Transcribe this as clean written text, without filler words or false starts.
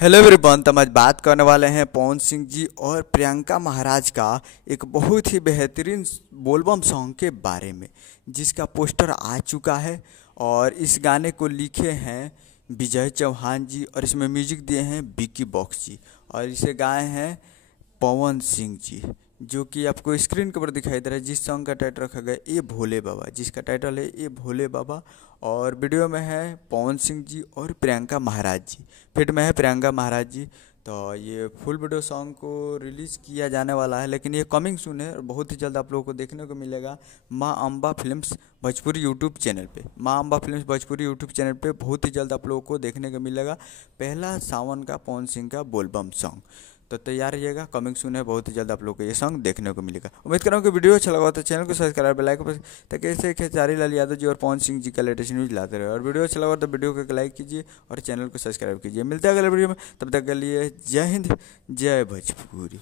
Hello everyone, तो हम आज बात करने वाले हैं पवन सिंह जी और प्रियंका महाराज का एक बहुत ही बेहतरीन बोलबम सॉन्ग के बारे में, जिसका पोस्टर आ चुका है। और इस गाने को लिखे हैं विजय चौहान जी और इसमें म्यूजिक दिए हैं विकी बॉक्स जी और इसे गाए हैं पवन सिंह जी, जो कि आपको स्क्रीन के ऊपर दिखाई दे रहा है। जिस सॉन्ग का टाइटल रखा गया ए भोले बाबा, जिसका टाइटल है ए भोले बाबा। और वीडियो में है पवन सिंह जी और प्रियंका महाराज जी, फिट में है प्रियंका महाराज जी। तो ये फुल वीडियो सॉन्ग को रिलीज़ किया जाने वाला है, लेकिन ये कमिंग सून है और बहुत ही जल्द आप लोगों को देखने को मिलेगा माँ Amba films Bhojpuri YouTube channel पे। माँ Amba films Bhojpuri YouTube channel पे बहुत ही जल्द आप लोगों को देखने को मिलेगा पहला सावन का पवन सिंह का बोलबम सॉन्ग। तो तैयार रहिएगा, कमिंग सून है, बहुत ही जल्द आप लोगों को ये सॉन्ग देखने को मिलेगा। उम्मीद कर रहा हूँ कि वीडियो अच्छा लगा तो चैनल को सब्सक्राइब बेल आइकन पर, ताकि ऐसे खेसारी लाल यादव जी और पवन सिंह जी का लेटेस्ट न्यूज़ लाते रहे। और वीडियो अच्छा लगा तो वीडियो को लाइक कीजिए और चैनल को सब्सक्राइब कीजिए। मिलते हैं अगले वीडियो में, तब तक के लिए जय हिंद, जय भोजपुरी।